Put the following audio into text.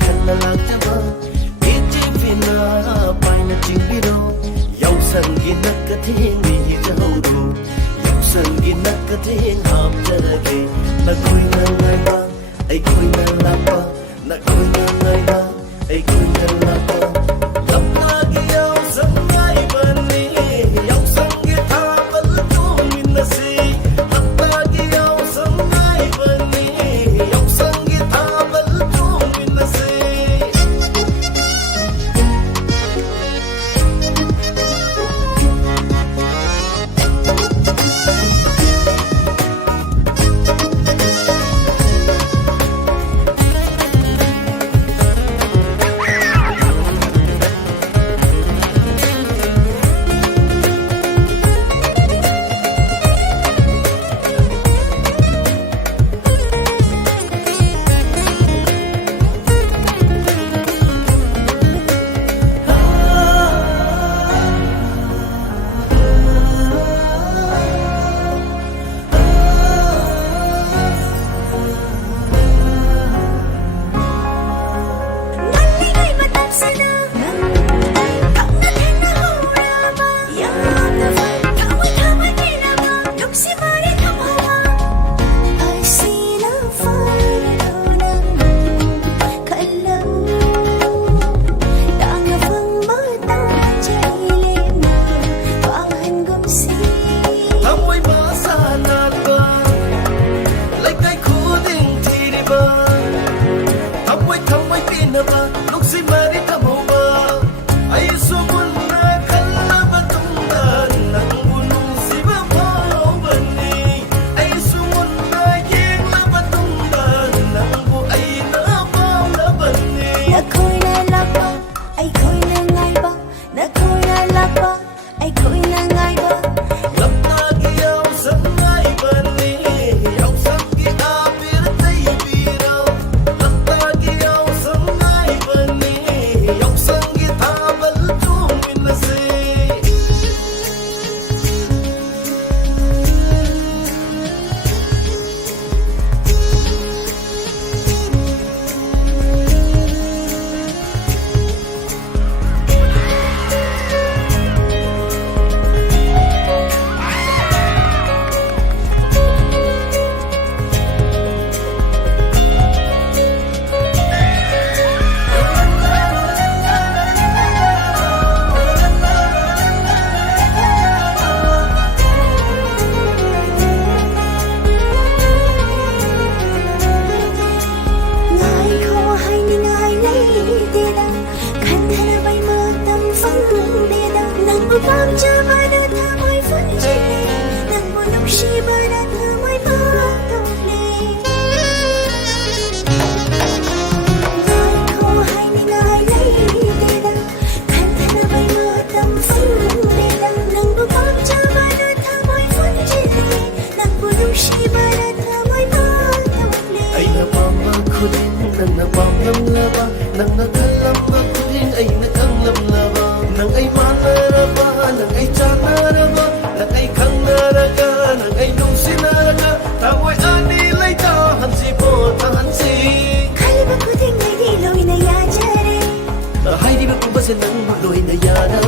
khăn lạc chaba Iti vina paina chingbiro Yausan gina kathin mi jahuru Yausan gina kathin hap jarage Na koi na ngai ba ai koi na lapa Na koi na ngai ba ai koi na lapa Lapna gi yausan ngai bani Yausan gi thapal tu minasi Lapna gi yausan ngai bani Yausan gi thapal tu minasi Hãy subscribe cho kênh Ghiền Mì Gõ để không bỏ lỡ những video hấp dẫn